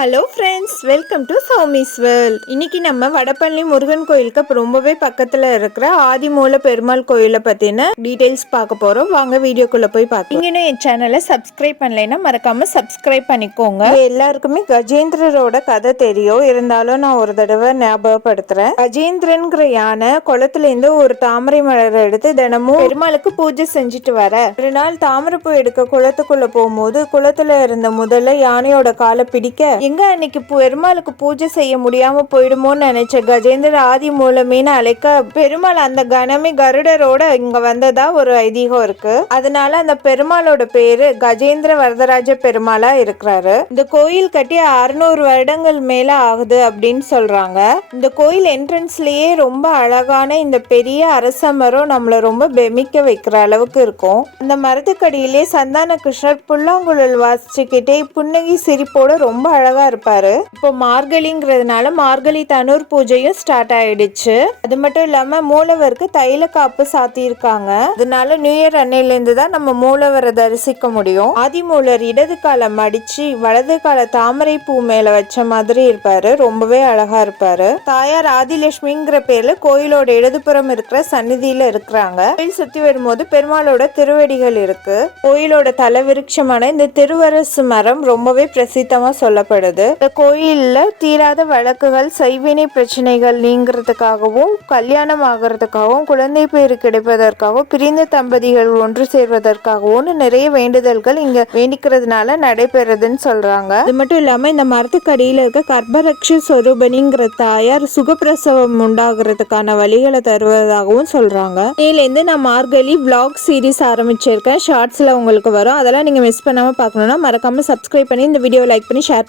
Hello friends welcome to Soumi's world இன்னைக்கு நம்ம வடபழனி முருகன் கோயிலுக்கு ரொம்பவே பக்கத்துல இருக்கிற ஆதிமூல பெருமாள் கோயிலை பத்தின டீடைல்ஸ் பார்க்க போறோம். வாங்க வீடியோக்குள்ள போய் பார்க்க நீங்க என் சேனலை சப்ஸ்கிரைப் பண்ணலைன்னா மறக்காம சப்ஸ்கிரைப் பண்ணிக்கோங்க. எல்லாருக்குமே கஜேந்திரரோட கதை தெரியும். இருந்தாலும் நான் ஒரு தடவை ஞாபகப்படுத்துறேன். கஜேந்திரன்கிற யானை குளத்துல இருந்து ஒரு தாமரை மலரை எடுத்து தினமும் பெருமாளுக்கு பூஜை செஞ்சுட்டு வர. ஒரு நாள் தாமரைப்பூ எடுக்க குளத்துக்குள்ள போகும்போது குளத்துல இருந்த முதல்ல யானையோட காலை பிடிக்க எங்கே அன்னைக்கு பெருமாளுக்கு பூஜை செய்ய முடியாம போயிடுமோன்னு நினச்ச கஜேந்திர ஆதி மூலமேனு அழைக்க பெருமாள் அந்த கணமே கருடரோட இங்க வந்ததா ஒரு ஐதீகம் இருக்கு. அதனால அந்த பெருமாளோட பேரு கஜேந்திர வரதராஜ பெருமாளா இருக்கிறாரு. இந்த கோயில் கட்டி அறுநூறு வருடங்கள் மேல ஆகுது அப்படின்னு சொல்றாங்க. இந்த கோயில் என்ட்ரன்ஸ்லயே ரொம்ப அழகான இந்த பெரிய அரச மரம் நம்மளை ரொம்ப பெமிக்க வைக்கிற அளவுக்கு இருக்கும். அந்த மரத்துக்கடியிலே சந்தான கிருஷ்ணர் புல்லாங்குழல் வாசிச்சுக்கிட்டே புன்னகை சிரிப்போட ரொம்ப அழகா இருப்பார். இப்போ மார்கழிங்கிறதுனால மார்கழி தனூர் பூஜையும் ஸ்டார்ட் ஆயிடுச்சு. அது மட்டும் இல்லாமல் மூலவருக்கு தைல காப்பு சாத்தியிருக்காங்க. அதனால நியூ இயர் அன்னையிலேருந்து தான் நம்ம மூலவரை தரிசிக்க முடியும். ஆதிமூலர் இடது காலை மடிச்சு வலது காலை தாமரை பூ மேல வச்ச மாதிரி இருப்பாரு. ரொம்பவே அழகா இருப்பாரு. தாயார் ஆதிலட்சுமிங்கிற பேர்ல கோயிலோட இடதுபுறம் இருக்கிற சந்நிதியில இருக்கிறாங்க. கோயில் சுத்தி வரும்போது பெருமாளோட திருவடிகள் இருக்கு. கோயிலோட தலைவிருட்சமான இந்த திருவரசு மரம் ரொம்பவே பிரசித்தமா சொல்லப்படுது. இந்த கோயில்ல தீராத வழக்குகள் செய்வினை பிரச்சனைகள் நீங்கிறதுக்காகவும் கல்யாணம் ஆகிறதுக்காகவும் குழந்தை பேர் கிடைப்பதற்காகவும் பிரிந்த தம்பதிகள் ஒன்று சேர்வதற்காகவும் நிறைய வேண்டுதல்கள் இங்க வேண்டிக்கிறதுனால நடைபெறுதுன்னு சொல்றாங்க. அது மட்டும் இல்லாம இந்த மரத்துக்கு அடியில இருக்க கர்ப்பரக்ஷ சொரூபனிங்கிற தாயார் சுகப்பிரசவம் உண்டாகிறதுக்கான வழிகளை தருவதாகவும் சொல்றாங்க. இதுலேருந்து நான் மார்கழி விளாக் சீரிஸ் ஆரம்பிச்சிருக்கேன். ஷார்ட்ஸில் உங்களுக்கு வரும். அதெல்லாம் நீங்க மிஸ் பண்ணாம பார்க்கணுன்னா மறக்காமல் சப்ஸ்கிரைப் பண்ணி இந்த வீடியோ லைக் பண்ணி ஷேர் பண்ணி.